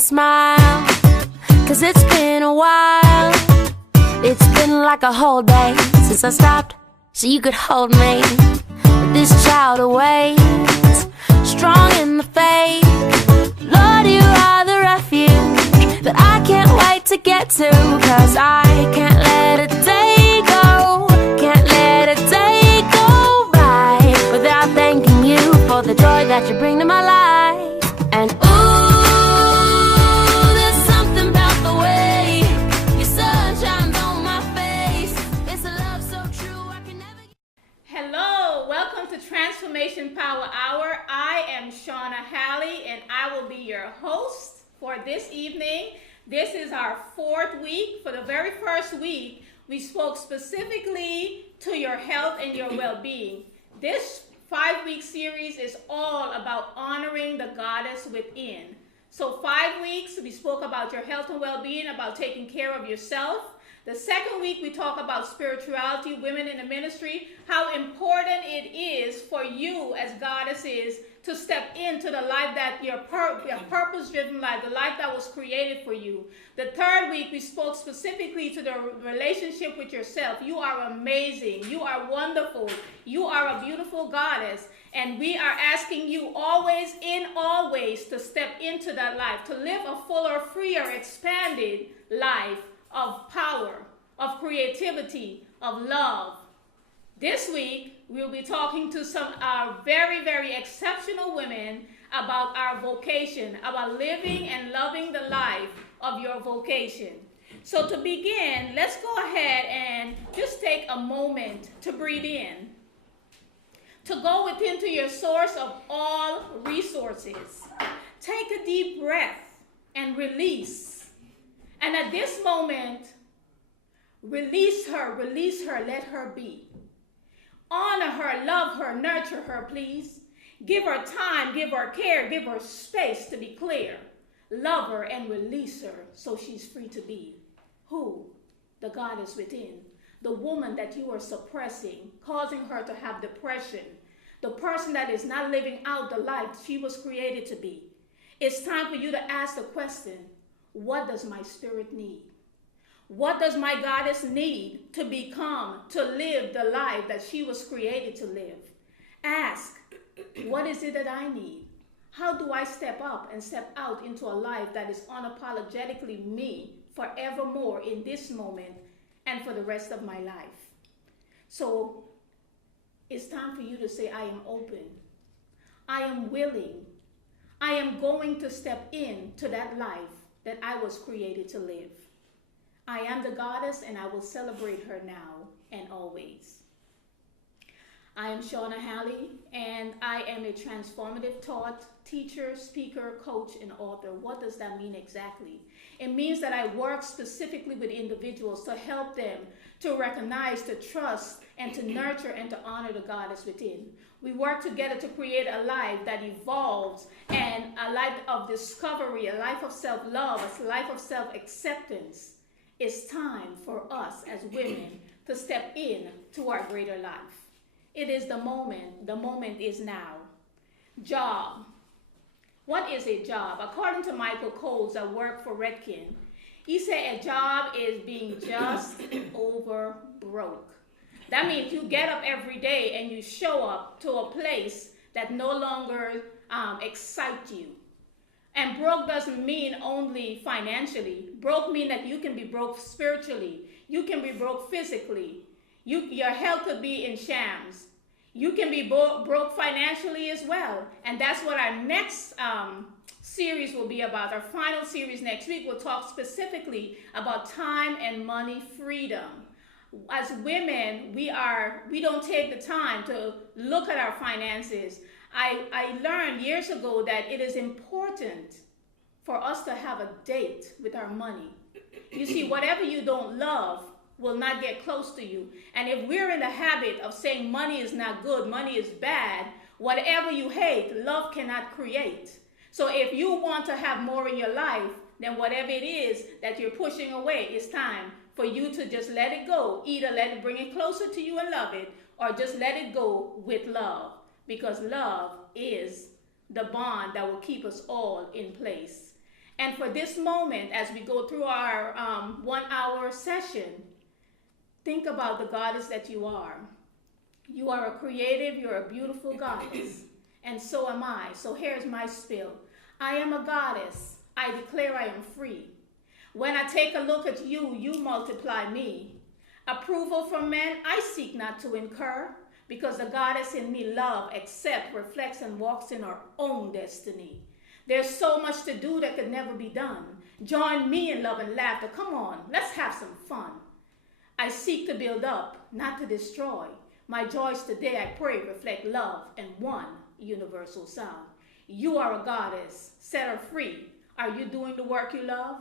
and smile, 'cause it's been a while. It's been like a whole day since I stopped so you could hold me. But this child awaits, strong in the faith. Lord, you are the refuge that I can't wait to get to, 'cause I can't let a day go, can't let a day go by without thanking you for the joy that you bring to my life. And there's something about the way your sun shines on my face. It's a love so true I can never. Hello, welcome to Transformation Power Hour. I am Shawna and I will be your host for this evening. This is our fourth week. For the very first week, we spoke specifically to your health and your well-being. This 5-week series is all about honoring the goddess within. So 5 weeks, we spoke about your health and well-being, about taking care of yourself. The second week, we talk about spirituality, women in the ministry, how important it is for you as goddesses to step into the life that your purpose-driven life, the life that was created for you. The third week, we spoke specifically to the relationship with yourself. You are amazing. You are wonderful. You are a beautiful goddess. And we are asking you always, in all ways, to step into that life, to live a fuller, freer, expanded life of power, of creativity, of love. This week, we'll be talking to some very, very exceptional women about our vocation, about living and loving the life of your vocation. So to begin, let's go ahead and just take a moment to breathe in, to go within to your source of all resources. Take a deep breath and release. And at this moment, release her, let her be. Honor her, love her, nurture her, please. Give her time, give her care, give her space to be clear. Love her and release her so she's free to be. Who? The goddess within. The woman that you are suppressing, causing her to have depression. The person that is not living out the life she was created to be. It's time for you to ask the question, what does my spirit need? What does my goddess need to become, to live the life that she was created to live? Ask, what is it that I need? How do I step up and step out into a life that is unapologetically me forevermore in this moment and for the rest of my life? So it's time for you to say, I am open. I am willing. I am going to step into that life that I was created to live. I am the goddess and I will celebrate her now and always. I am Shawna and I am a transformative thought teacher, speaker, coach, and author. What does that mean exactly? It means that I work specifically with individuals to help them to recognize, to trust, and to nurture and to honor the goddess within. We work together to create a life that evolves and a life of discovery, a life of self-love, a life of self-acceptance. It's time for us as women to step in to our greater life. It is the moment is now. Job. What is a job? According to Michael Coles that worked for Redken, he said a job is being just over broke. That means you get up every day and you show up to a place that no longer excites you. And broke doesn't mean only financially. Broke means that you can be broke spiritually. You can be broke physically. Your health could be in shams. You can be broke financially as well. And that's what our next series will be about. Our final series next week will talk specifically about time and money freedom. As women, we don't take the time to look at our finances. I learned years ago that it is important for us to have a date with our money. You see, whatever you don't love will not get close to you. And if we're in the habit of saying money is not good, money is bad, whatever you hate, love cannot create. So if you want to have more in your life, then whatever it is that you're pushing away, it's time for you to just let it go. Either let it bring it closer to you and love it, or just let it go with love. Because love is the bond that will keep us all in place. And for this moment, as we go through our 1 hour session, think about the goddess that you are. You are a creative, you're a beautiful goddess, and so am I. So here's my spiel. I am a goddess. I declare I am free. When I take a look at you, you multiply me. Approval from men I seek not to incur, because the goddess in me love, accepts, reflects, and walks in her own destiny. There's so much to do that could never be done. Join me in love and laughter. Come on, let's have some fun. I seek to build up, not to destroy. My joys today, I pray, reflect love and one universal sound. You are a goddess. Set her free. Are you doing the work you love?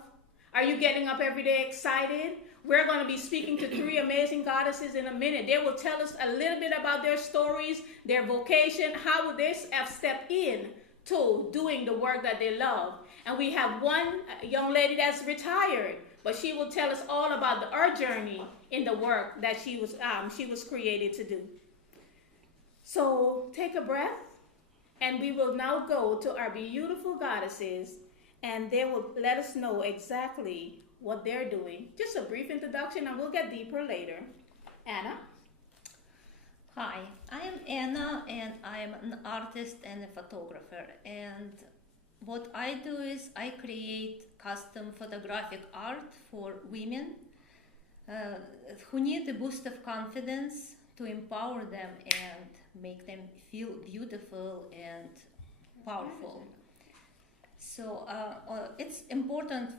Are you getting up every day excited? We're going to be speaking to 3 amazing goddesses in a minute. They will tell us a little bit about their stories, their vocation, how they have stepped in to doing the work that they love. And we have one young lady that's retired, but she will tell us all about her journey in the work that she was created to do. So take a breath, and we will now go to our beautiful goddesses, and they will let us know exactly what they're doing. Just a brief introduction, and we'll get deeper later. Anna? Hi, I am Anna, and I am an artist and a photographer. And what I do is I create custom photographic art for women who need a boost of confidence to empower them and make them feel beautiful and powerful. So it's important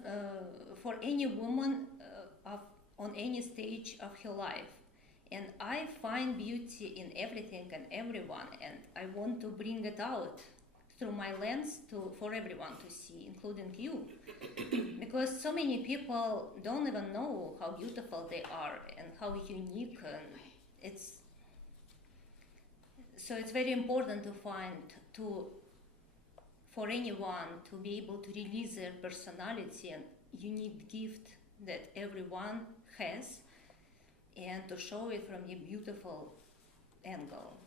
for any woman on any stage of her life. And I find beauty in everything and everyone, and I want to bring it out through my lens for everyone to see, including you. Because so many people don't even know how beautiful they are and how unique, and so it's very important to for anyone to be able to release their personality and unique gift that everyone has, and to show it from a beautiful angle.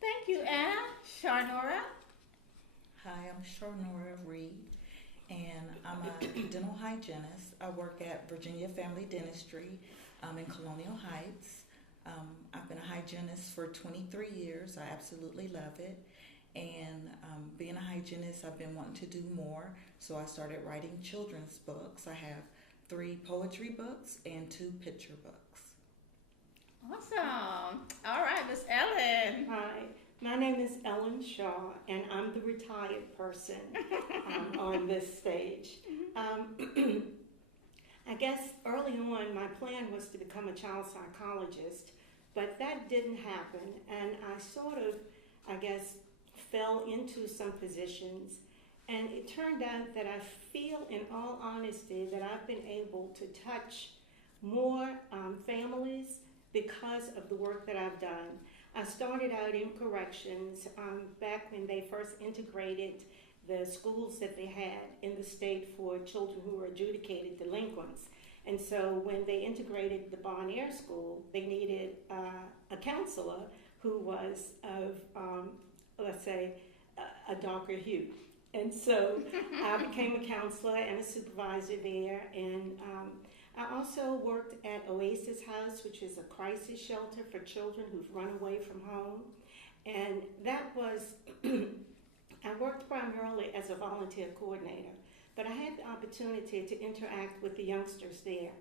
Thank you, Anna. Charnora? Hi, I'm Charnora Reid, and I'm a dental hygienist. I work at Virginia Family Dentistry in Colonial Heights. I've been a hygienist for 23 years. I absolutely love it. And being a hygienist, I've been wanting to do more, so I started writing children's books. I have 3 poetry books and 2 picture books. Awesome. All right, Miss Ellen. Hi, my name is Ellen Shaw, and I'm the retired person on this stage. I guess early on, my plan was to become a child psychologist, but that didn't happen, and I sort of, I guess, fell into some positions, and it turned out that I feel, in all honesty, that I've been able to touch more families because of the work that I've done. I started out in corrections back when they first integrated the schools that they had in the state for children who were adjudicated delinquents. And so when they integrated the Bon Air School, they needed a counselor who was of, let's say, a darker hue. And so I became a counselor and a supervisor there. And I also worked at Oasis House, which is a crisis shelter for children who've run away from home. And that was, I worked primarily as a volunteer coordinator, but I had the opportunity to interact with the youngsters there.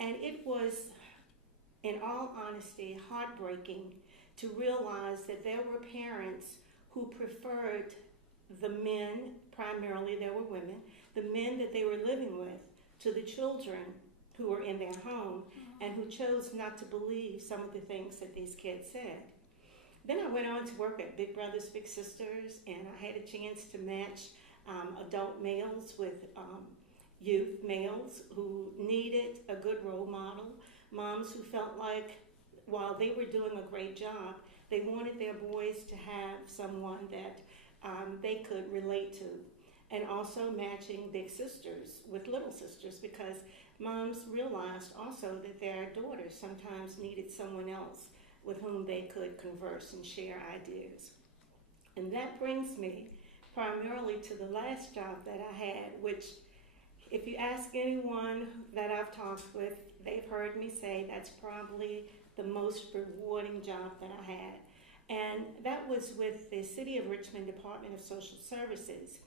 And it was, in all honesty, heartbreaking to realize that there were parents who preferred the men, primarily there were women, the men that they were living with, to the children who were in their home and who chose not to believe some of the things that these kids said. Then I went on to work at Big Brothers Big Sisters, and I had a chance to match adult males with youth males who needed a good role model, moms who felt like while they were doing a great job, they wanted their boys to have someone that they could relate to, and also matching big sisters with little sisters, because moms realized also that their daughters sometimes needed someone else with whom they could converse and share ideas. And that brings me primarily to the last job that I had, which if you ask anyone that I've talked with, they've heard me say that's probably the most rewarding job that I had. And that was with the City of Richmond Department of Social Services.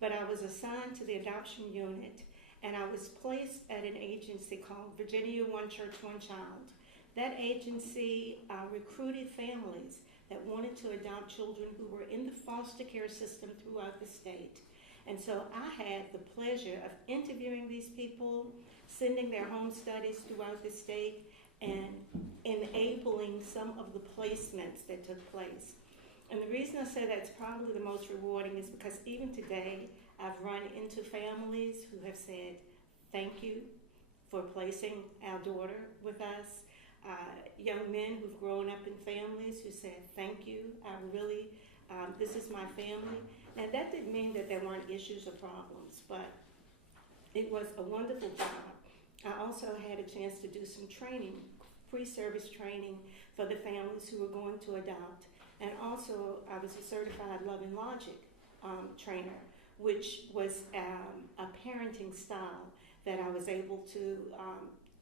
But I was assigned to the adoption unit, and I was placed at an agency called Virginia One Church, One Child. That agency recruited families that wanted to adopt children who were in the foster care system throughout the state. And so I had the pleasure of interviewing these people, sending their home studies throughout the state, and enabling some of the placements that took place. And the reason I say that's probably the most rewarding is because even today, I've run into families who have said, thank you for placing our daughter with us. Young men who've grown up in families who said, thank you, this is my family. Now that didn't mean that there weren't issues or problems, but it was a wonderful job. I also had a chance to do some training, pre-service training for the families who were going to adopt. And also, I was a certified Love and Logic trainer, which was a parenting style that I was able to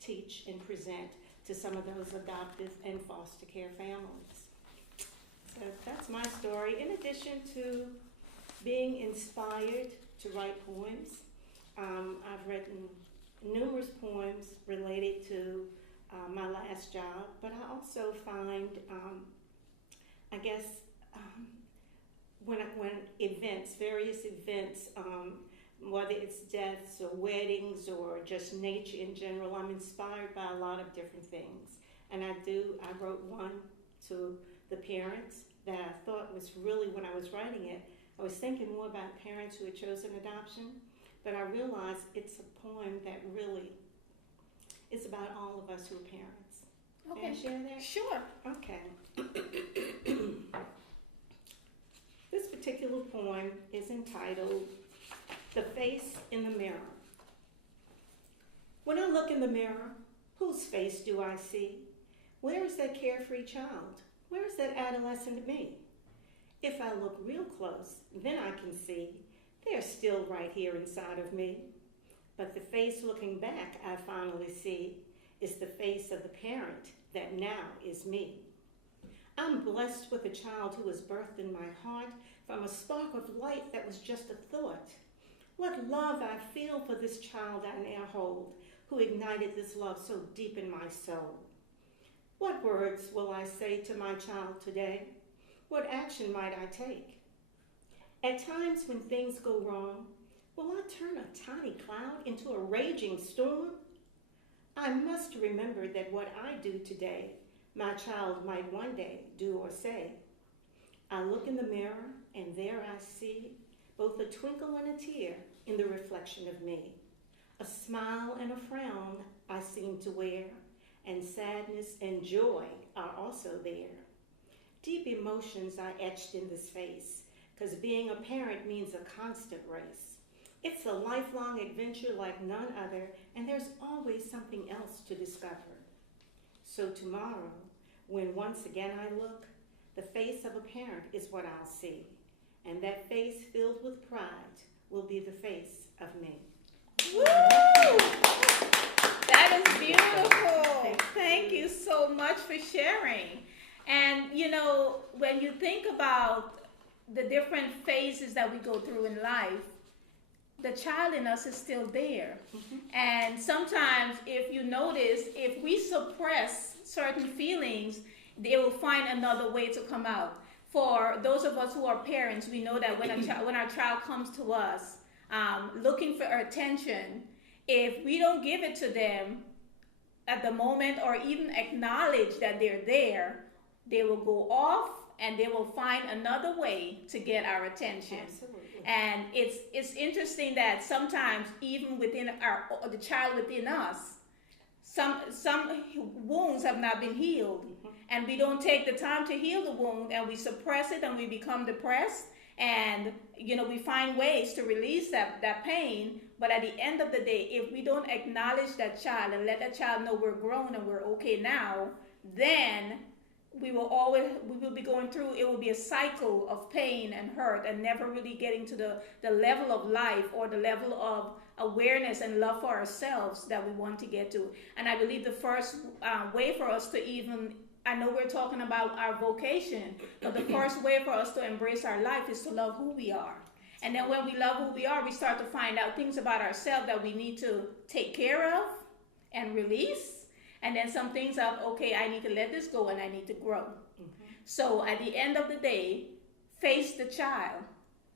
teach and present to some of those adoptive and foster care families. So that's my story. In addition to being inspired to write poems, I've written numerous poems related to my last job, but I also find, when various events, whether it's deaths or weddings or just nature in general, I'm inspired by a lot of different things. And I wrote one to the parents that I thought was really, when I was writing it, I was thinking more about parents who had chosen adoption, but I realized it's a poem that really is about all of us who are parents. Okay. Can I share that? Sure. Okay. This particular poem is entitled, The Face in the Mirror. When I look in the mirror, whose face do I see? Where is that carefree child? Where is that adolescent me? If I look real close, then I can see they're still right here inside of me. But the face looking back I finally see is the face of the parent that now is me. I'm blessed with a child who was birthed in my heart from a spark of light that was just a thought. What love I feel for this child I now hold, who ignited this love so deep in my soul. What words will I say to my child today? What action might I take? At times when things go wrong, will I turn a tiny cloud into a raging storm? I must remember that what I do today, my child might one day do or say. I look in the mirror and there I see both a twinkle and a tear in the reflection of me. A smile and a frown I seem to wear, and sadness and joy are also there. Deep emotions are etched in this face, because being a parent means a constant race. It's a lifelong adventure like none other, and there's always something else to discover. So tomorrow, when once again I look, the face of a parent is what I'll see, and that face filled with pride will be the face of me. Woo! That is beautiful. Thank you so much for sharing. And you know, when you think about the different phases that we go through in life, the child in us is still there. Mm-hmm. And sometimes, if you notice, if we suppress certain feelings, they will find another way to come out. For those of us who are parents, we know that when our child comes to us looking for our attention, if we don't give it to them at the moment or even acknowledge that they're there, they will go off and they will find another way to get our attention. Absolutely. And it's interesting that sometimes even within the child within us, some wounds have not been healed. Mm-hmm. And we don't take the time to heal the wound, and we suppress it, and we become depressed, and we find ways to release that pain. But at the end of the day, if we don't acknowledge that child and let that child know we're grown and we're okay now, then we will be going through, it will be a cycle of pain and hurt and never really getting to the level of life or the level of awareness and love for ourselves that we want to get to. And I believe the first way for us to even, I know we're talking about our vocation, but the first way for us to embrace our life is to love who we are. And then when we love who we are, we start to find out things about ourselves that we need to take care of and release. And then some things of, okay, I need to let this go and I need to grow. So at the end of the day, face the child.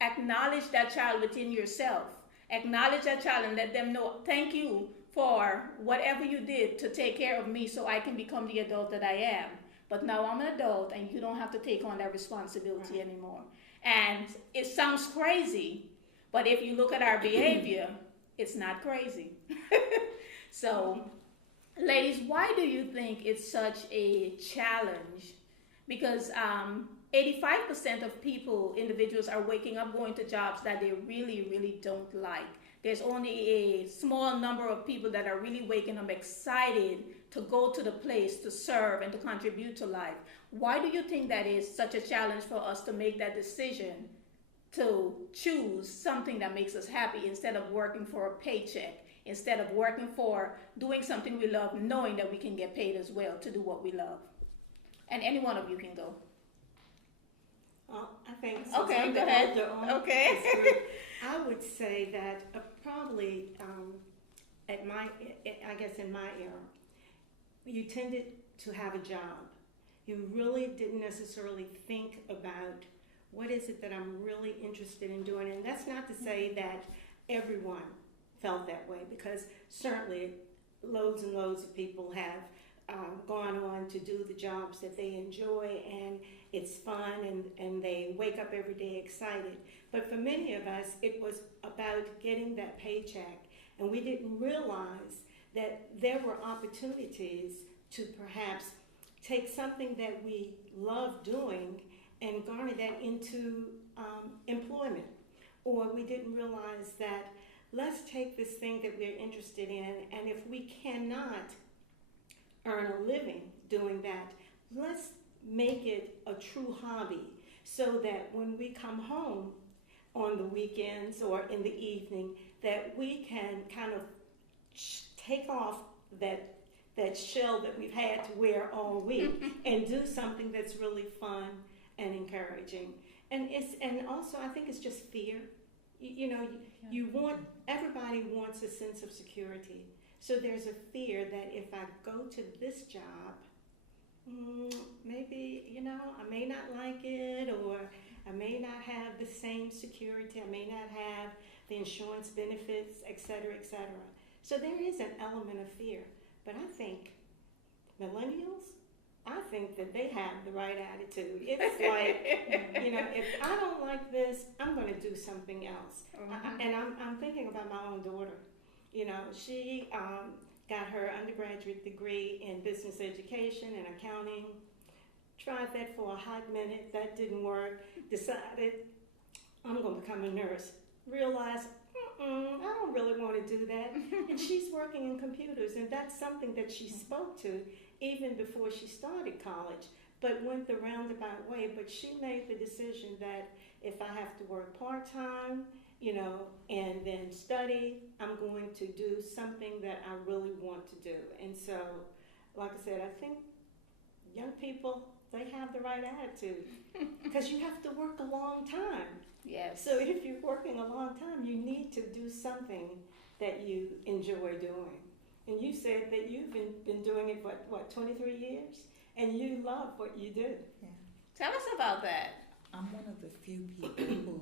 Acknowledge that child within yourself. Acknowledge that child and let them know, thank you for whatever you did to take care of me so I can become the adult that I am. But now I'm an adult and you don't have to take on that responsibility anymore. And it sounds crazy, but if you look at our behavior, it's not crazy. So, ladies, why do you think it's such a challenge? Because 85% of individuals are waking up going to jobs that they really, really don't like. There's only a small number of people that are really waking up excited to go to the place to serve and to contribute to life. Why do you think that is such a challenge for us to make that decision to choose something that makes us happy instead of working for a paycheck, instead of working for doing something we love, knowing that we can get paid as well to do what we love? And any one of you can go. I think okay, go ahead. Okay. I would say that probably in my era, you tended to have a job. You really didn't necessarily think about what is it that I'm really interested in doing. And that's not to say that everyone felt that way, because certainly loads and loads of people have gone on to do the jobs that they enjoy, and it's fun, and they wake up every day excited. But for many of us, it was about getting that paycheck, and we didn't realize that there were opportunities to perhaps take something that we love doing and garner that into employment. Or we didn't realize that let's take this thing that we're interested in, and if we cannot earn a living doing that, let's make it a true hobby, so that when we come home on the weekends or in the evening, that we can kind of take off that shell that we've had to wear all week and do something that's really fun and encouraging. And also I think it's just fear. Everybody wants a sense of security. So there's a fear that if I go to this job, maybe, I may not like it, or I may not have the same security, I may not have the insurance benefits, et cetera, et cetera. So there is an element of fear. But I think millennials, I think that they have the right attitude. It's like, if I don't like this, I'm going to do something else. And I'm thinking about my own daughter. She got her undergraduate degree in business education and accounting. Tried that for a hot minute. That didn't work. Decided I'm going to become a nurse. Realized, I don't really want to do that. And she's working in computers, and that's something that she spoke to even before she started college, but went the roundabout way. But she made the decision that if I have to work part-time, and then study, I'm going to do something that I really want to do. And so, like I said, I think young people, they have the right attitude, because you have to work a long time. Yes. So if you're working a long time, you need to do something that you enjoy doing. And you said that you've been doing it, what, 23 years? And you love what you do. Yeah. Tell us about that. I'm one of the few people who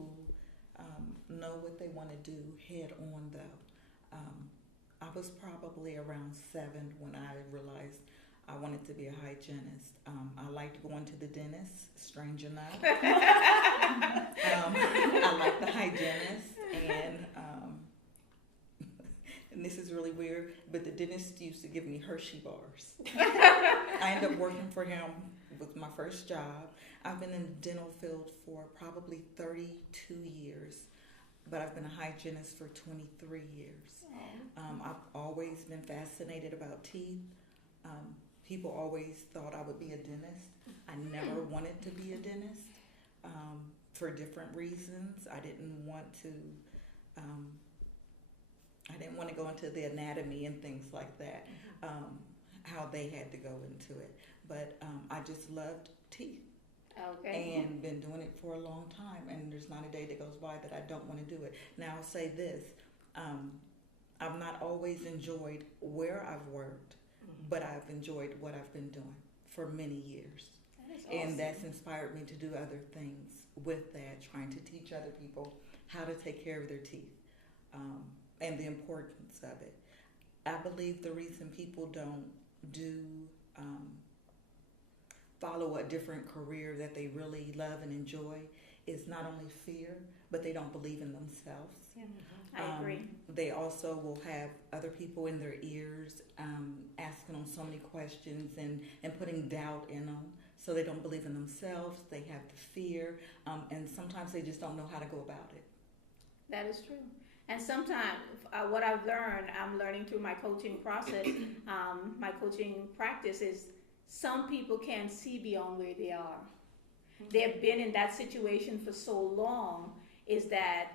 know what they want to do head on, though. I was probably around 7 when I realized I wanted to be a hygienist. I liked going to the dentist, strange enough. I like the hygienist, and this is really weird, but the dentist used to give me Hershey bars. I ended up working for him with my first job. I've been in the dental field for probably 32 years, but I've been a hygienist for 23 years. I've always been fascinated about teeth. People always thought I would be a dentist. I never wanted to be a dentist for different reasons. I didn't want to. I didn't want to go into the anatomy and things like that. How they had to go into it, but I just loved teeth. Okay. And been doing it for a long time, and there's not a day that goes by that I don't want to do it. Now I'll say this, I've not always enjoyed where I've worked, but I've enjoyed what I've been doing for many years. That is awesome. And that's inspired me to do other things with that, trying to teach other people how to take care of their teeth, and the importance of it. I believe the reason people don't do follow a different career that they really love and enjoy is not only fear, but they don't believe in themselves. Yeah, I agree. They also will have other people in their ears asking them so many questions and putting doubt in them. So they don't believe in themselves, they have the fear, and sometimes they just don't know how to go about it. That is true. And sometimes what I've learned, I'm learning through my coaching process, my coaching practice is some people can't see beyond where they are. They've been in that situation for so long, is that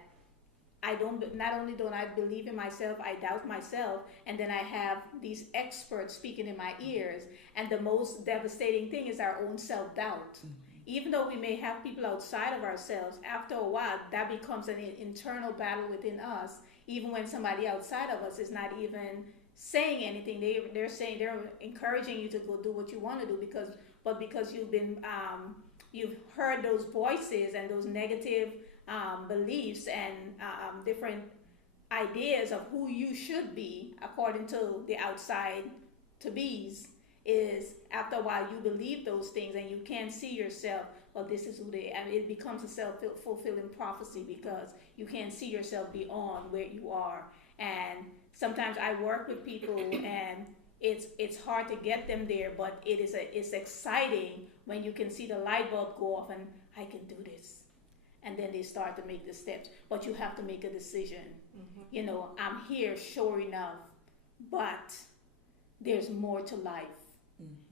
not only don't I believe in myself, I doubt myself, and then I have these experts speaking in my ears, and the most devastating thing is our own self-doubt. Even though we may have people outside of ourselves, after a while, that becomes an internal battle within us, even when somebody outside of us is not even saying anything. They're saying, they're encouraging you to go do what you want to do, because you've been, you've heard those voices and those negative beliefs and different ideas of who you should be according to the outside to-be's. Is after a while you believe those things and you can't see yourself, well, this is who they are. It becomes a self-fulfilling prophecy because you can't see yourself beyond where you are. And sometimes I work with people and it's hard to get them there, but it's exciting when you can see the light bulb go off and I can do this. And then they start to make the steps, but you have to make a decision. You know, I'm here, sure enough, but there's more to life.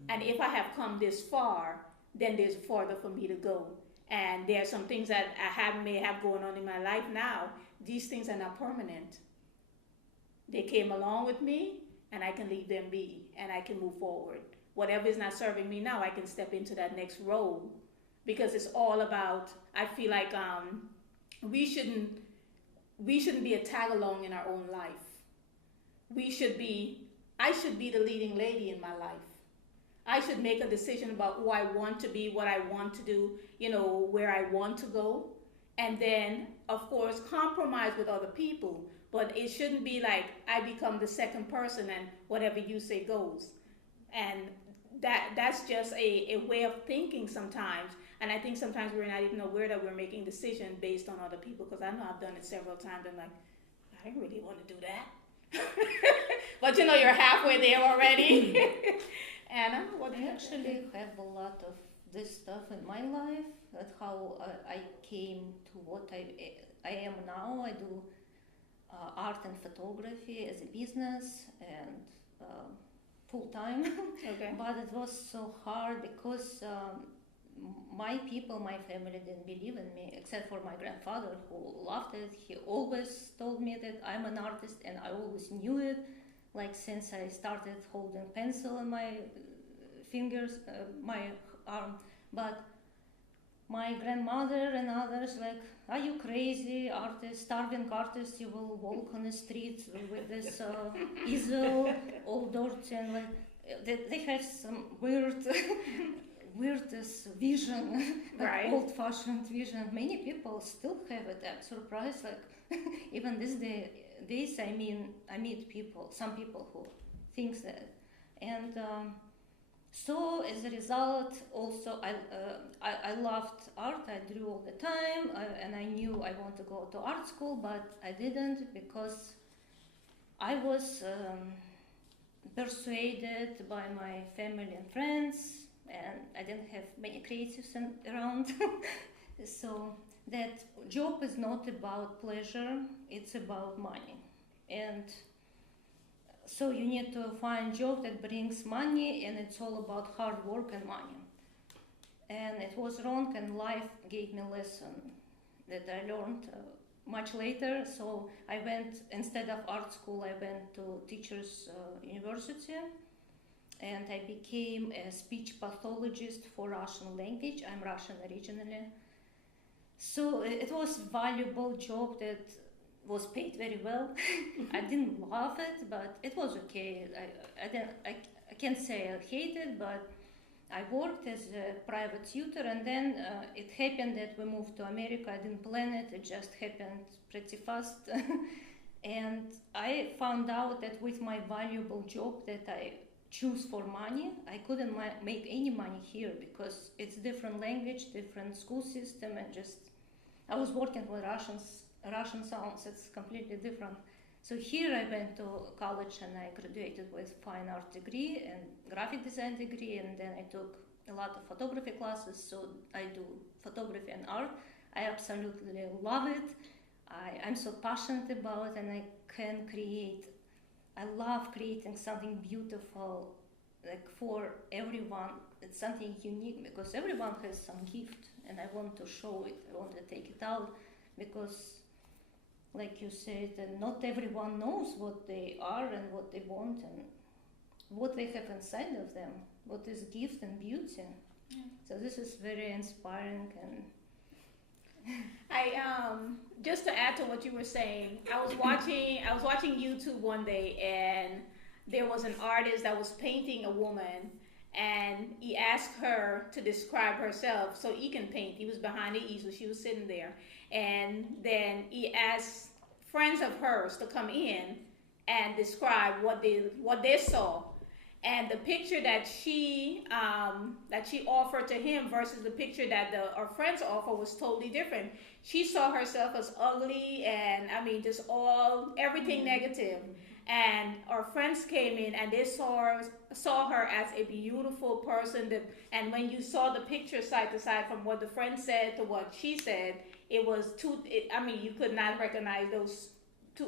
And if I have come this far, then there's farther for me to go. And there are some things that may have going on in my life now. These things are not permanent. They came along with me, and I can leave them be, and I can move forward. Whatever is not serving me now, I can step into that next role. Because it's all about, I feel like we shouldn't be a tag along in our own life. I should be the leading lady in my life. I should make a decision about who I want to be, what I want to do, you know, where I want to go. And then, of course, compromise with other people. But it shouldn't be like I become the second person and whatever you say goes. And that's just a way of thinking sometimes. And I think sometimes we're not even aware that we're making decisions based on other people. Because I know I've done it several times. I'm like, I didn't really want to do that. But you know, you're halfway there already. Anna, what do you actually have a lot of this stuff in my life. That's how I came to what I am now. I do art and photography as a business and full time. Okay. But it was so hard because my family didn't believe in me, except for my grandfather who loved it. He always told me that I'm an artist, and I always knew it. Like since I started holding pencil in my fingers, my arm. But my grandmother and others like, are you crazy, artist, starving artist? You will walk on the street with this easel, all dirty, and like they have some weirdest vision, like right. Old-fashioned vision. Many people still have it. I'm surprised. Like even this day. I meet people, some people who think that, and so as a result, also I loved art. I drew all the time, and I knew I want to go to art school, but I didn't because I was persuaded by my family and friends, and I didn't have many creatives around, so. That job is not about pleasure, it's about money. And so you need to find job that brings money, and it's all about hard work and money. And it was wrong, and life gave me a lesson that I learned much later. So I went, instead of art school, I went to teachers university, and I became a speech pathologist for Russian language. I'm Russian originally. So it was valuable job that was paid very well. I didn't love it, but it was okay. I can't say I hate it, but I worked as a private tutor, and then it happened that we moved to America. I didn't plan it, it just happened pretty fast. And I found out that with my valuable job that I choose for money, I couldn't make any money here because it's different language, different school system, and just, I was working with Russian sounds, it's completely different. So here I went to college and I graduated with fine art degree and graphic design degree, and then I took a lot of photography classes, so I do photography and art. I absolutely love it. I'm so passionate about it, and I can create, I love creating something beautiful, like for everyone. It's something unique because everyone has some gift, and I want to show it, I want to take it out, because like you said, not everyone knows what they are and what they want and what they have inside of them, what is gift and beauty. Yeah. So this is very inspiring. And I just to add to what you were saying, I was watching YouTube one day, and there was an artist that was painting a woman, and he asked her to describe herself so he can paint. He was behind the easel, she was sitting there, and then he asked friends of hers to come in and describe what they saw. And the picture that she offered to him versus the picture that her friends offered was totally different. She saw herself as ugly, and I mean just everything negative. And our friends came in and they saw her as a beautiful person. And when you saw the picture side to side from what the friend said to what she said, it was you could not recognize those two,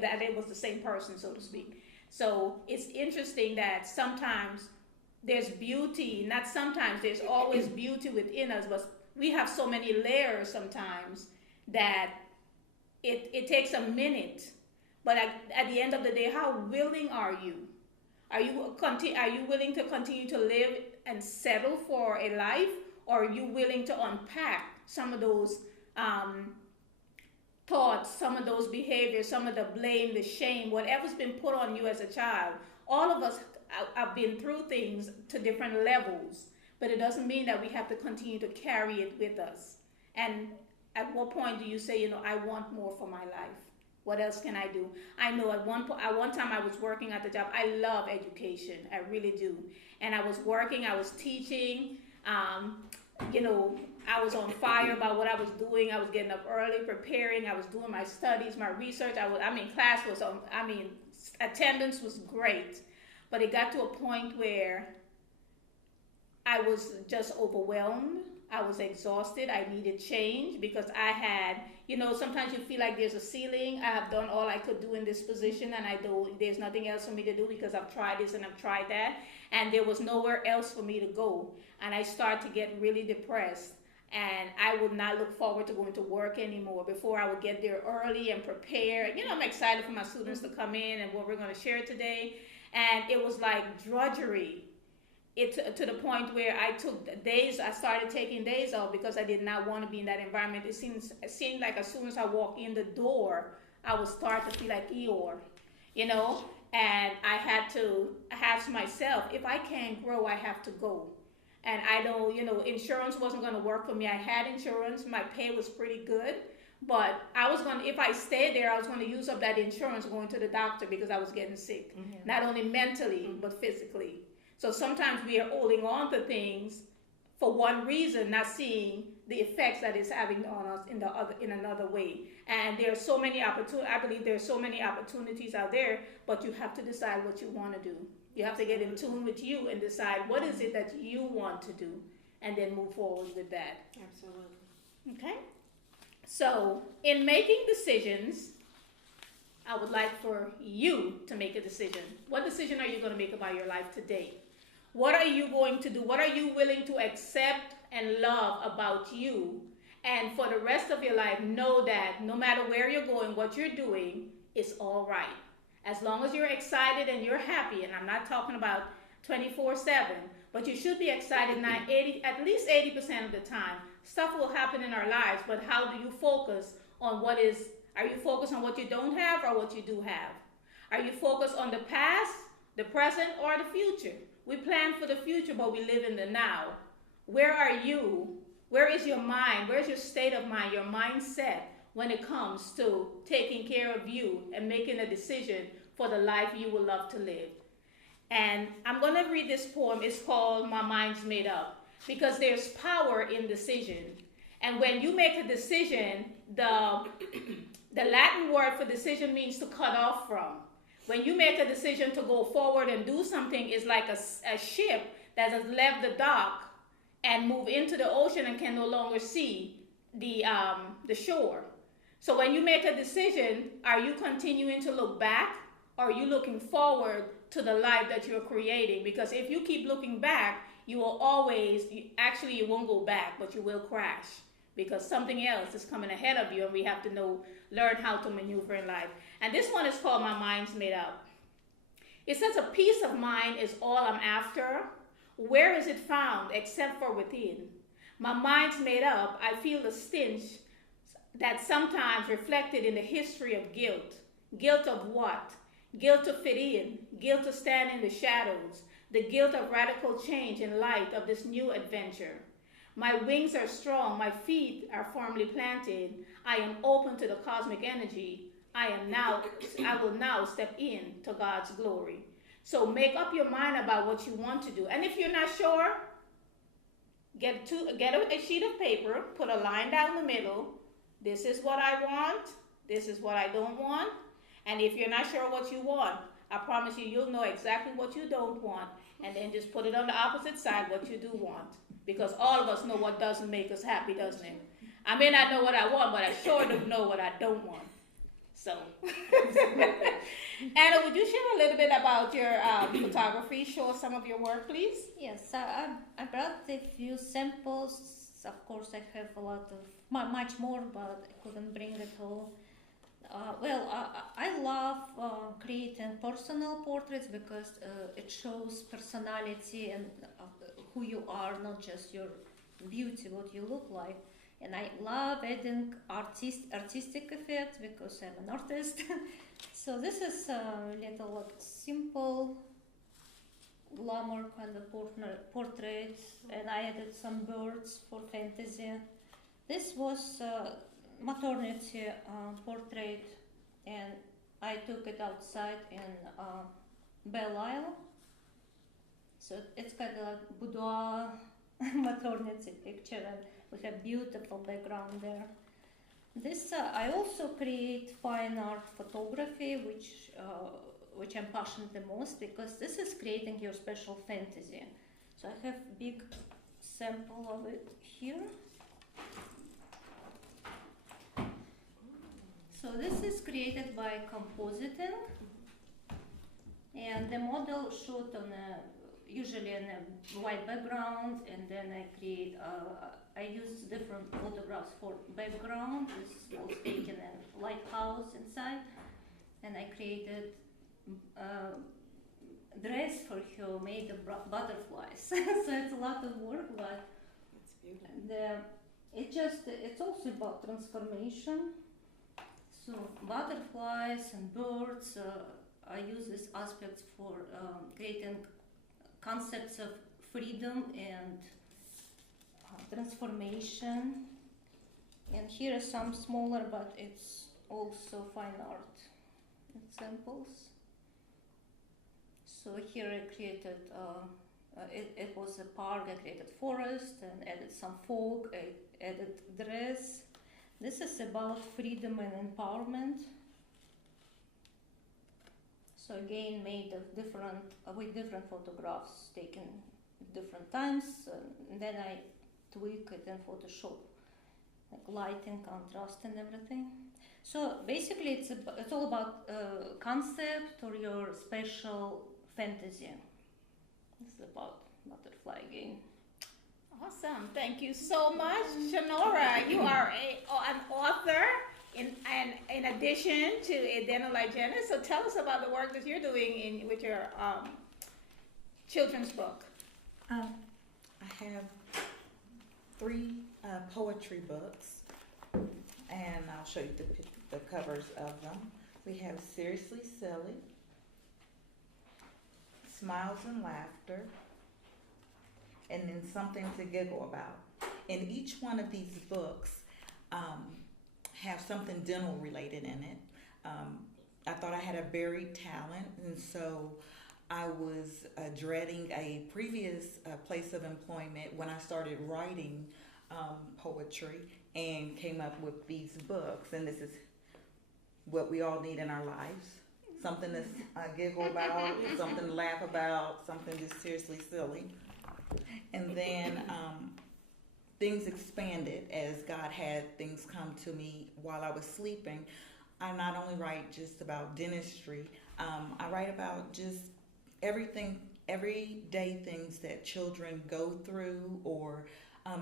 that it was the same person, so to speak. So it's interesting that sometimes there's beauty, not sometimes, there's always beauty within us, but we have so many layers sometimes that it takes a minute. But at the end of the day, how willing are you? Are you willing to continue to live and settle for a life, or are you willing to unpack some of those thoughts, some of those behaviors, some of the blame, the shame, whatever's been put on you as a child? All of us have been through things to different levels, but it doesn't mean that we have to continue to carry it with us. And at what point do you say, I want more for my life? What else can I do? I know at one time I was working at the job. I love education, I really do. And I was working, I was teaching, I was on fire about what I was doing. I was getting up early, preparing. I was doing my studies, my research. Class was on, attendance was great. But it got to a point where I was just overwhelmed. I was exhausted. I needed change because I had, sometimes you feel like there's a ceiling. I have done all I could do in this position, and there's nothing else for me to do because I've tried this and I've tried that. And there was nowhere else for me to go. And I started to get really depressed. And I would not look forward to going to work anymore. Before I would get there early and prepare. I'm excited for my students to come in and what we're going to share today. And it was like drudgery. To the point where I started taking days off because I did not want to be in that environment. It seemed like as soon as I walked in the door, I would start to feel like Eeyore, and I had to ask myself, if I can't grow, I have to go. And I don't, insurance wasn't going to work for me. I had insurance. My pay was pretty good. But if I stayed there, I was going to use up that insurance going to the doctor because I was getting sick. Mm-hmm. Not only mentally, but physically. So sometimes we are holding on to things for one reason, not seeing the effects that it's having on us in another way. And there are so many opportunities. I believe there are so many opportunities out there, but you have to decide what you want to do. You have to get in tune with you and decide what is it that you want to do, and then move forward with that. Absolutely. Okay. So in making decisions, I would like for you to make a decision. What decision are you going to make about your life today? What are you going to do? What are you willing to accept and love about you? And for the rest of your life, know that no matter where you're going, what you're doing is all right. As long as you're excited and you're happy, and I'm not talking about 24/7, but you should be excited at least 80% of the time. Stuff will happen in our lives, but how do you focus on are you focused on what you don't have or what you do have? Are you focused on the past, the present, or the future? We plan for the future, but we live in the now. Where are you? Where is your mind? Where's your state of mind, your mindset when it comes to taking care of you and making a decision for the life you would love to live? And I'm going to read this poem. It's called My Mind's Made Up, because there's power in decision. And when you make a decision, the Latin word for decision means to cut off from. When you make a decision to go forward and do something, it's like a ship that has left the dock and move into the ocean and can no longer see the shore. So when you make a decision, are you continuing to look back, or are you looking forward to the life that you're creating? Because if you keep looking back, you will always, you won't go back, but you will crash, because something else is coming ahead of you, and we have to learn how to maneuver in life. And this one is called My Mind's Made Up. It says, a peace of mind is all I'm after. Where is it found except for within? My mind's made up. I feel the stench that sometimes reflected in the history of guilt. Guilt of what? Guilt to fit in. Guilt to stand in the shadows. The guilt of radical change in light of this new adventure. My wings are strong. My feet are firmly planted. I am open to the cosmic energy. I will now step in to God's glory. So make up your mind about what you want to do. And if you're not sure, get a sheet of paper, put a line down the middle. This is what I want. This is what I don't want. And if you're not sure what you want, I promise you'll know exactly what you don't want. And then just put it on the opposite side, what you do want. Because all of us know what doesn't make us happy, doesn't it? I may not know what I want, but I sure do know what I don't want. So, Anna, would you share a little bit about your photography? Show us some of your work, please. Yes, I brought a few samples. Of course, I have a lot of, much more, but I couldn't bring it all. I love creating personal portraits because it shows personality and who you are, not just your beauty, what you look like. And I love adding artistic effects because I'm an artist. So this is a little simple glamour kind of portrait, and I added some birds for fantasy. This was maternity portrait, and I took it outside in Belle Isle. So it's kind of like boudoir maternity picture, and we have beautiful background there. This I also create fine art photography, which I'm passionate the most, because this is creating your special fantasy. So I have big sample of it here. So this is created by compositing, and the model shot on usually in a white background, and then I use different photographs for background. This was taken in lighthouse inside, and I created a dress for her made of butterflies. So it's a lot of work, but it's also about transformation. So butterflies and birds, I use these aspects for creating concepts of freedom and transformation. And here are some smaller, but it's also fine art examples. So here I created, it was a park, I created forest and added some fog, I added dress. This is about freedom and empowerment. So again, made of with different photographs taken different times, and then I tweak it in Photoshop, like lighting, contrast, and everything. So basically, it's all about concept or your special fantasy. It's about butterfly again. Awesome. Thank you so much, Charnora. You are an author in addition to a dental hygienist. So tell us about the work that you're doing with your children's book. I have 3 poetry books, and I'll show you the covers of them. We have Seriously Silly, Smiles and Laughter, and then Something to Giggle About. And each one of these books have something dental related in it. I thought I had a buried talent, and so I was dreading a previous place of employment when I started writing poetry and came up with these books. And this is what we all need in our lives. Something to giggle about, something to laugh about, something just seriously silly. And then things expanded as God had things come to me while I was sleeping. I not only write just about dentistry, I write about just everything, everyday things that children go through, or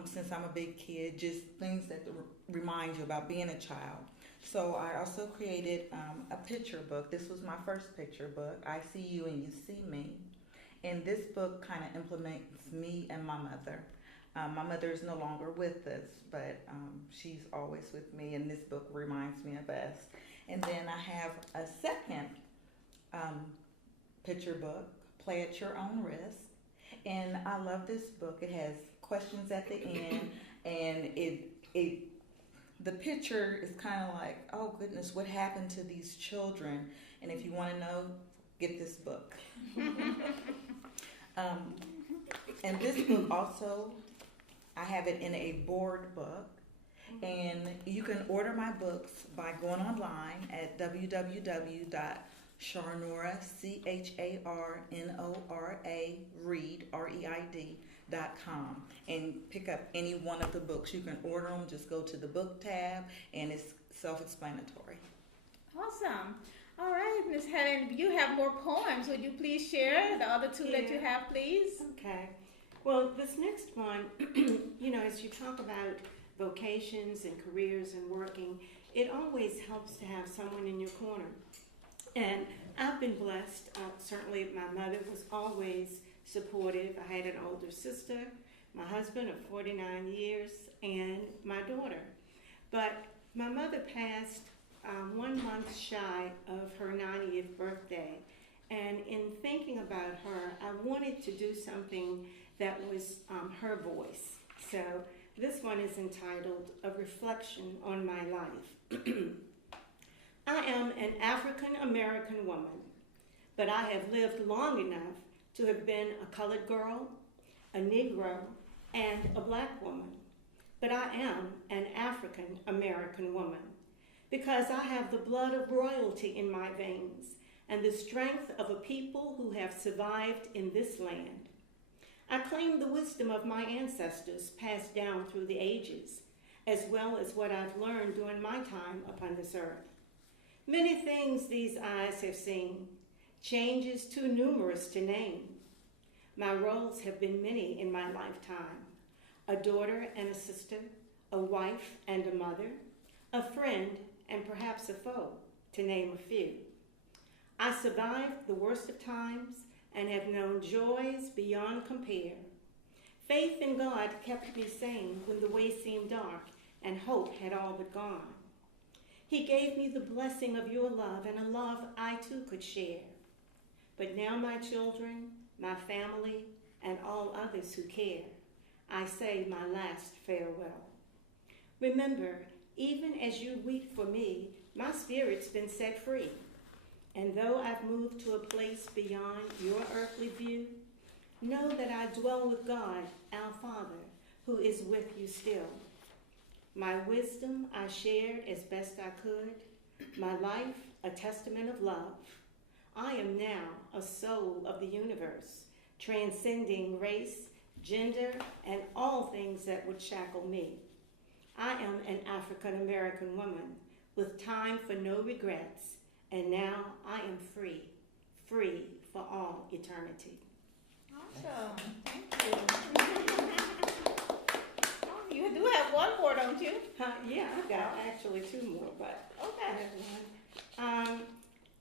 since I'm a big kid, just things that remind you about being a child. So I also created a picture book. This was my first picture book, I See You and You See Me. And this book kind of implements me and my mother. My mother is no longer with us, but she's always with me, and this book reminds me of us. And then I have a second picture book, Play at Your Own Risk. And I love this book. It has questions at the end, and the picture is kind of like, oh goodness, what happened to these children? And if you want to know, get this book. And this book also, I have it in a board book, and you can order my books by going online at www.charnora, CHARNORA, and pick up any one of the books. You can order them, just go to the book tab, and it's self-explanatory. Awesome. All right, Ms. Helen, you have more poems. Would you please share the other 2 that you have, please? Okay. Well, this next one, as you talk about vocations and careers and working, it always helps to have someone in your corner. And I've been blessed. Certainly, my mother was always supportive. I had an older sister, my husband of 49 years, and my daughter. But my mother passed 1 month shy of her 90th birthday. And in thinking about her, I wanted to do something that was her voice. So this one is entitled A Reflection on My Life. I am an African American woman, but I have lived long enough to have been a colored girl, a Negro, and a black woman. But I am an African American woman because I have the blood of royalty in my veins and the strength of a people who have survived in this land. I claim the wisdom of my ancestors passed down through the ages, as well as what I've learned during my time upon this earth. Many things these eyes have seen, changes too numerous to name. My roles have been many in my lifetime: a daughter and a sister, a wife and a mother, a friend and perhaps a foe, to name a few. I survived the worst of times and have known joys beyond compare. Faith in God kept me sane when the way seemed dark and hope had all but gone. He gave me the blessing of your love and a love I too could share. But now my children, my family, and all others who care, I say my last farewell. Remember, even as you weep for me, my spirit's been set free. And though I've moved to a place beyond your earthly view, know that I dwell with God, our Father, who is with you still. My wisdom I shared as best I could, my life a testament of love. I am now a soul of the universe, transcending race, gender, and all things that would shackle me. I am an African American woman with time for no regrets, and now I am free, free for all eternity. Awesome. Thank you. Oh, you do have one more, don't you? Yeah, I've got actually two more, but I Okay. have one.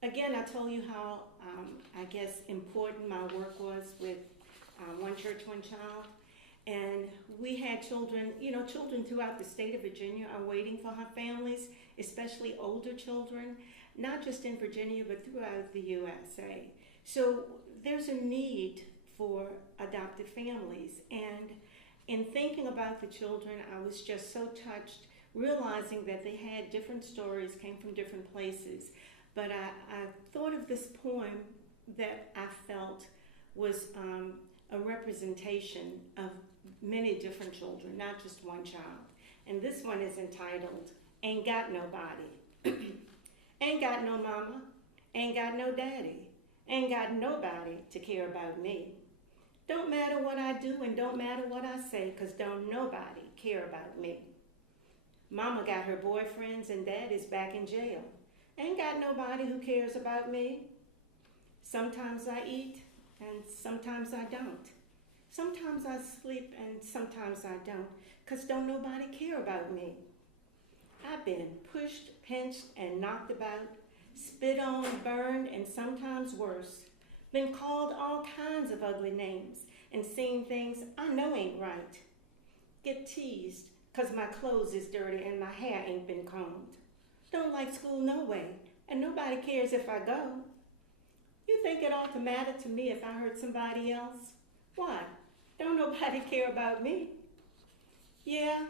Again, I told you how, I guess, important my work was with One Church, One Child. And we had children, children throughout the state of Virginia are waiting for her families, especially older children, not just in Virginia, but throughout the USA. So there's a need for adoptive families. And in thinking about the children, I was just so touched, realizing that they had different stories, came from different places. But I thought of this poem that I felt was a representation of many different children, not just one child. And this one is entitled, Ain't Got Nobody. Ain't got no mama, ain't got no daddy, ain't got nobody to care about me. Don't matter what I do and don't matter what I say, 'cause don't nobody care about me. Mama got her boyfriends and dad is back in jail. Ain't got nobody who cares about me. Sometimes I eat and sometimes I don't. Sometimes I sleep and sometimes I don't, 'cause don't nobody care about me. I've been pushed, pinched, and knocked about, spit on, burned, and sometimes worse. Been called all kinds of ugly names and seen things I know ain't right. Get teased 'cause my clothes is dirty and my hair ain't been combed. Don't like school no way, and nobody cares if I go. You think it ought to matter to me if I hurt somebody else? Why? Don't nobody care about me. Yeah,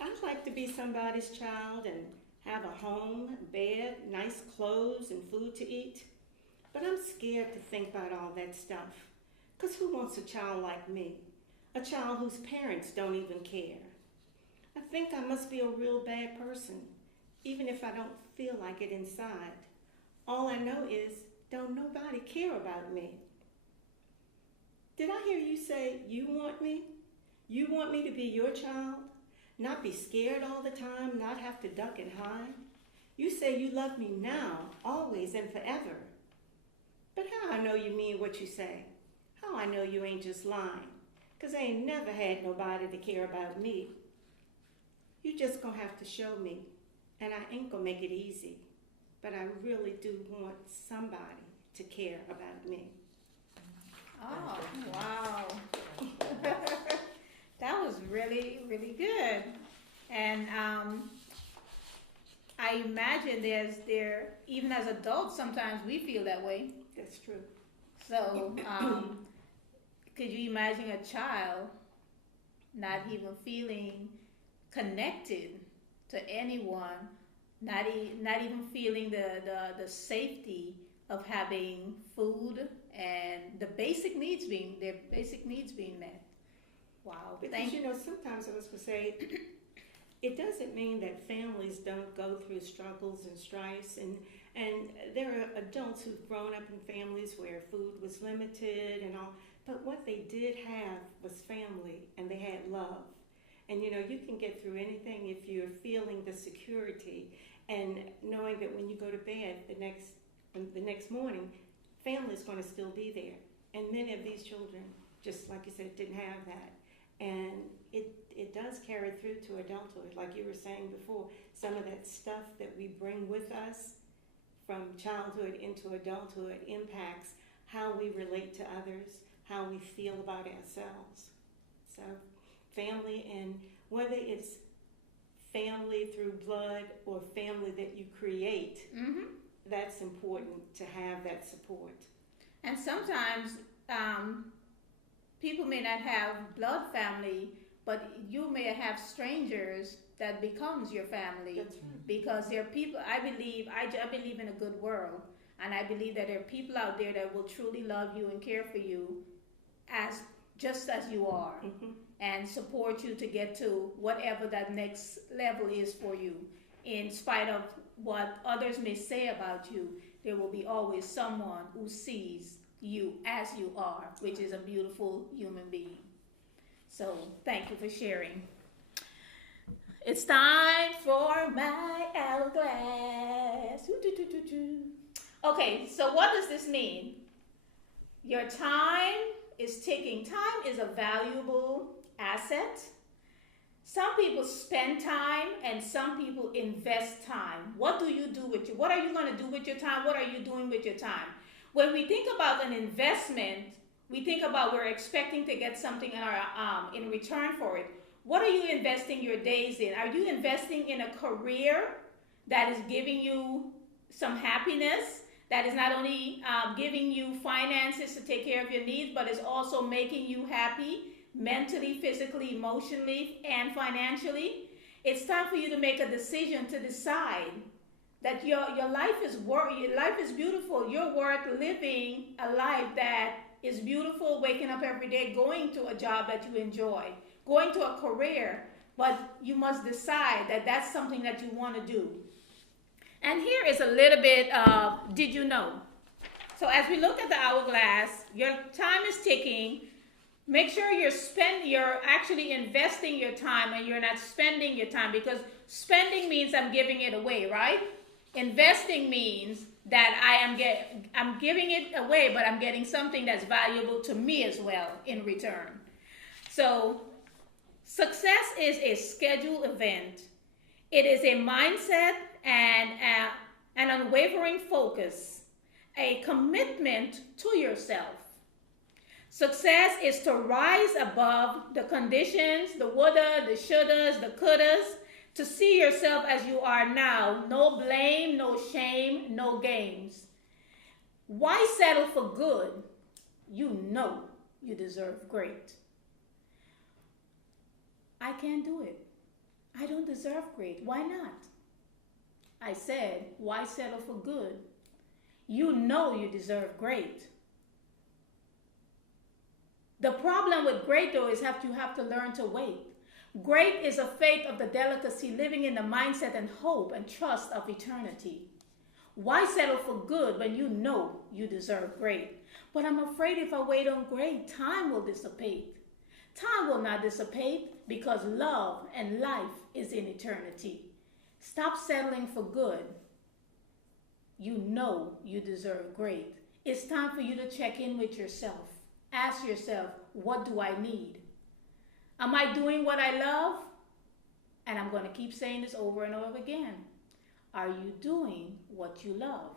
I'd like to be somebody's child and have a home, bed, nice clothes, and food to eat. But I'm scared to think about all that stuff. 'Cause who wants a child like me? A child whose parents don't even care. I think I must be a real bad person, even if I don't feel like it inside. All I know is, don't nobody care about me. Did I hear you say you want me? You want me to be your child? Not be scared all the time, not have to duck and hide? You say you love me now, always and forever. But how I know you mean what you say? How I know you ain't just lying? 'Cause I ain't never had nobody to care about me. You just gonna have to show me, and I ain't gonna make it easy. But I really do want somebody to care about me. Oh, wow. That was really, really good. And I imagine even as adults, sometimes we feel that way. That's true. So, could you imagine a child not even feeling connected to anyone, not even feeling the safety of having food and their basic needs being met? Wow. Because sometimes I was going to say, it doesn't mean that families don't go through struggles and strifes, and there are adults who've grown up in families where food was limited and all, but what they did have was family, and they had love. And you can get through anything if you're feeling the security and knowing that when you go to bed the next morning, family's going to still be there. And many of these children, just like you said, didn't have that. And it does carry through to adulthood. Like you were saying before, some of that stuff that we bring with us from childhood into adulthood impacts how we relate to others, how we feel about ourselves. So family, and whether it's family through blood or family that you create, that's important to have that support. And sometimes people may not have blood family, but you may have strangers that becomes your family. That's right. Because there are people, I believe in a good world, and I believe that there are people out there that will truly love you and care for you just as you are, and support you to get to whatever that next level is for you. In spite of what others may say about you, there will be always someone who sees you as you are, which is a beautiful human being. So thank you for sharing. It's time for my hourglass. Okay, so what does this mean? Your time is ticking. Time is a valuable asset. Some people spend time and some people invest time. What do you do with what are you going to do with your time? What are you doing with your time? When we think about an investment, we think about we're expecting to get something in return for it. What are you investing your days in? Are you investing in a career that is giving you some happiness, that is not only giving you finances to take care of your needs, but is also making you happy mentally, physically, emotionally, and financially? It's time for you to make a decision to decide that your life is beautiful. You're worth living a life that is beautiful, waking up every day, going to a job that you enjoy, going to a career, but you must decide that that's something that you want to do. And here is a little bit of did you know? So as we look at the hourglass, your time is ticking. Make sure you're actually investing your time and you're not spending your time, because spending means I'm giving it away, right? Investing means that I'm giving it away, but I'm getting something that's valuable to me as well in return. So success is a scheduled event. It is a mindset and an unwavering focus, a commitment to yourself. Success is to rise above the conditions, the woulda, the shouldas, the couldas, to see yourself as you are now. No blame, no shame, no games. Why settle for good? You know you deserve great. I can't do it. I don't deserve great. Why not? I said, why settle for good? You know you deserve great. The problem with great, though, is you have to learn to wait. Great is a fate of the delicacy, living in the mindset and hope and trust of eternity. Why settle for good when you know you deserve great? But I'm afraid if I wait on great, time will dissipate. Time will not dissipate because love and life is in eternity. Stop settling for good. You know you deserve great. It's time for you to check in with yourself. Ask yourself, what do I need? Am I doing what I love? And I'm going to keep saying this over and over again. Are you doing what you love?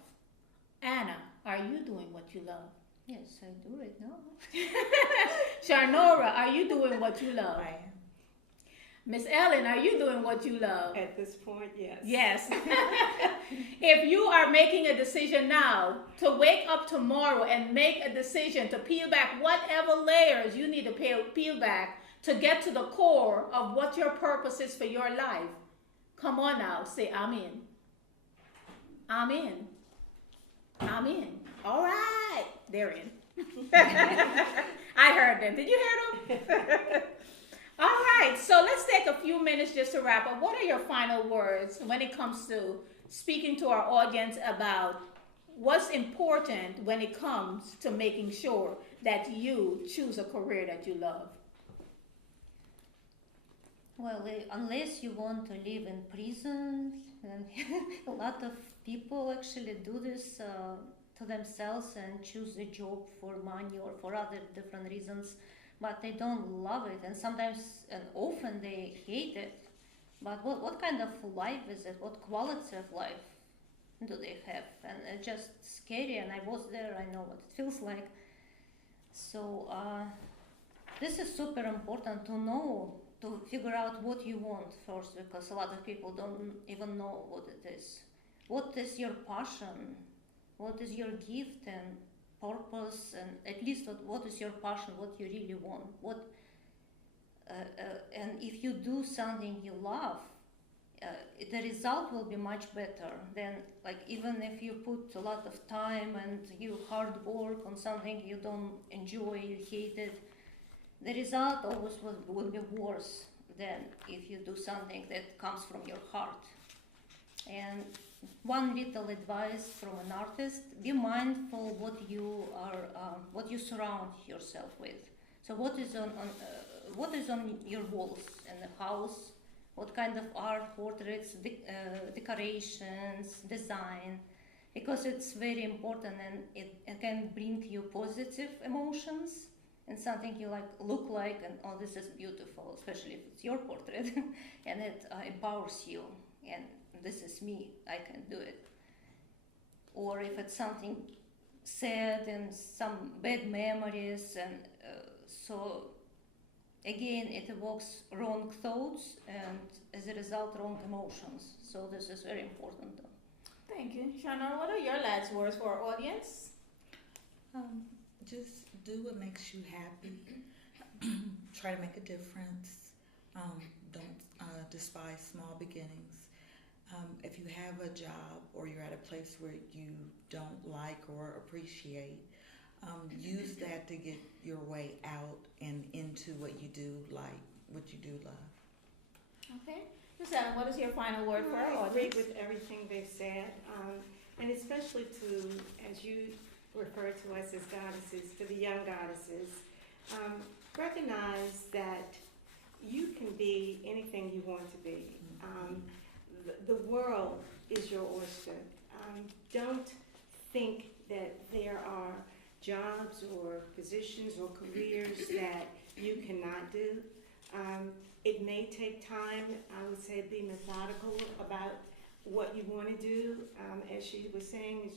Anna, are you doing what you love? Yes, I do right now. Charnora, are you doing what you love? I am. Miss Ellen, are you doing what you love? At this point, yes. Yes. If you are making a decision now to wake up tomorrow and make a decision to peel back whatever layers you need to peel back to get to the core of what your purpose is for your life, come on now, say, I'm in. I'm in. I'm in. All right. They're in. I heard them. Did you hear them? All right, so let's take a few minutes just to wrap up. What are your final words when it comes to speaking to our audience about what's important when it comes to making sure that you choose a career that you love? Well, unless you want to live in prison, and a lot of people actually do this to themselves and choose a job for money or for other different reasons, but they don't love it, and sometimes and often they hate it. But what kind of life is it? What quality of life do they have? And it's just scary, and I was there, I know what it feels like. So this is super important to know, to figure out what you want first, because a lot of people don't even know what it is. What is your passion? What is your gift and purpose, and at least what is your passion, what you really want, and if you do something you love, the result will be much better than, like, even if you put a lot of time and you hard work on something you don't enjoy, you hate it, the result always will be worse than if you do something that comes from your heart. And one little advice from an artist: be mindful what you surround yourself with. So what is on your walls in the house? what kind of art, portraits, decorations, design, because it's very important, and it can bring you positive emotions and something you look like, and oh, this is beautiful, especially if it's your portrait, and it empowers you, and this is me, I can do it. Or if it's something sad and some bad memories, and so again, it evokes wrong thoughts and as a result, wrong emotions. So this is very important. Thank you. Shawna, what are your last words for our audience? Just do what makes you happy. Try to make a difference. Don't despise small beginnings. If you have a job or you're at a place where you don't like or appreciate, use that to get your way out and into what you do like, what you do love. Okay. Listen, what is your final word for our I agree audience? with everything they said, and especially to, as you refer to us as goddesses, to the young goddesses, recognize that you can be anything you want to be. The world is your oyster. Don't think that there are jobs or positions or careers that you cannot do. It may take time. I would say be methodical about what you want to do. As you were saying,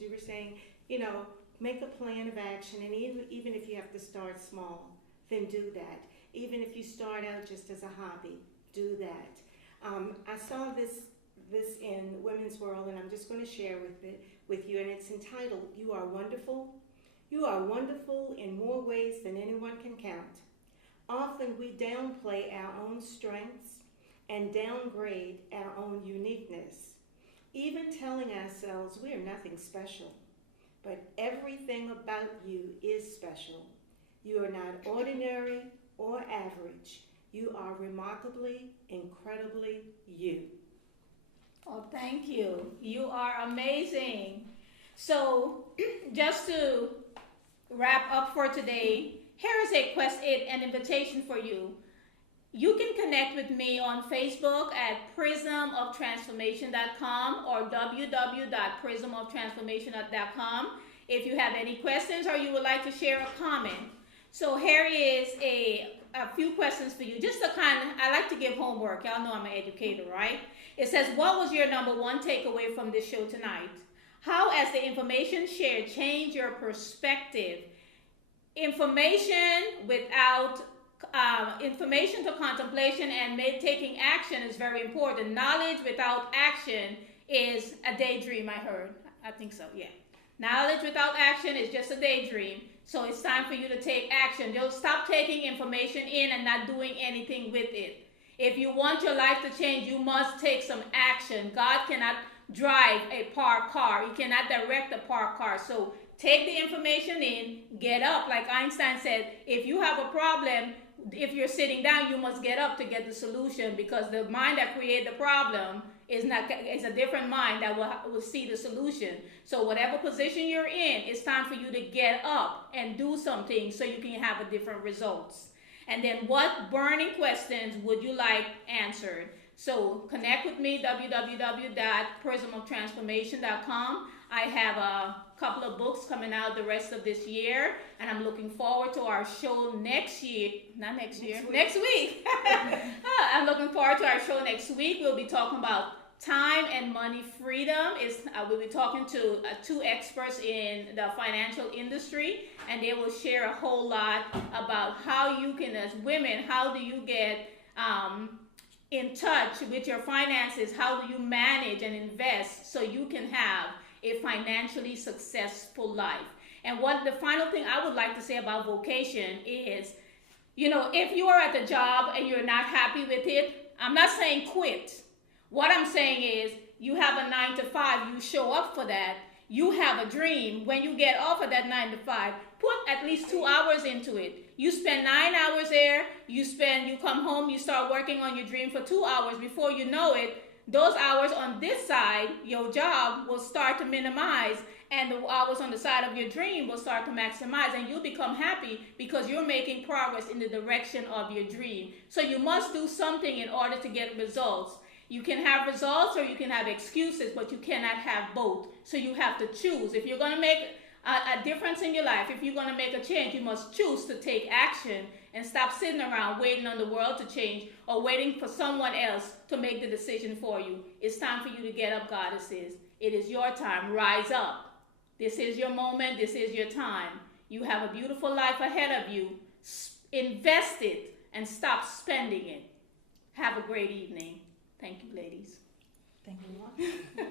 you know, make a plan of action, and even if you have to start small, then do that. Even if you start out just as a hobby, do that. I saw this in Women's World, and I'm just going to share with you, and it's entitled, "You Are Wonderful. You are wonderful in more ways than anyone can count." Often we downplay our own strengths and downgrade our own uniqueness, even telling ourselves we are nothing special. But everything about you is special. You are not ordinary or average. You are remarkably, incredibly you. Oh, thank you. You are amazing. So, just to wrap up for today, here is an invitation for you. You can connect with me on Facebook at prismoftransformation.com or www.prismoftransformation.com if you have any questions or you would like to share a comment. So here is a few questions for you. Just I like to give homework. Y'all know I'm an educator, right? It says, what was your number one takeaway from this show tonight? How has the information shared changed your perspective? Information to contemplation and taking action is very important. Knowledge without action is a daydream, I heard. I think so, yeah. Knowledge without action is just a daydream. So it's time for you to take action. Don't stop taking information in and not doing anything with it. If you want your life to change, you must take some action. God cannot drive a parked car. He cannot direct a parked car. So take the information in, get up. Like Einstein said, if you have a problem, if you're sitting down, you must get up to get the solution, because the mind that created the problem is a different mind that will see the solution. So whatever position you're in, it's time for you to get up and do something so you can have a different results. And then what burning questions would you like answered? So connect with me, www.prismoftransformation.com. I have a couple of books coming out the rest of this year, and I'm looking forward to our show next week. Next week. I'm looking forward to our show next week. We'll be talking about time and money freedom. We'll be talking to two experts in the financial industry, and they will share a whole lot about how you can, as women, how do you get in touch with your finances? How do you manage and invest so you can have a financially successful life? And what the final thing I would like to say about vocation is, if you are at the job and you're not happy with it, I'm not saying quit. What I'm saying is, you have a 9 to 5, you show up for that. You have a dream. When you get off of that 9 to 5, put at least 2 hours into it. You spend 9 hours there, you come home, you start working on your dream for 2 hours. Before you know it, those hours on this side, your job, will start to minimize, and the hours on the side of your dream will start to maximize, and you'll become happy because you're making progress in the direction of your dream. So you must do something in order to get results. You can have results or you can have excuses, but you cannot have both. So you have to choose. If you're going to make a difference in your life, if you're going to make a change, you must choose to take action and stop sitting around waiting on the world to change or waiting for someone else to make the decision for you. It's time for you to get up, goddesses. It is your time. Rise up. This is your moment. This is your time. You have a beautiful life ahead of you. Invest it and stop spending it. Have a great evening. Thank you, ladies. Thank you.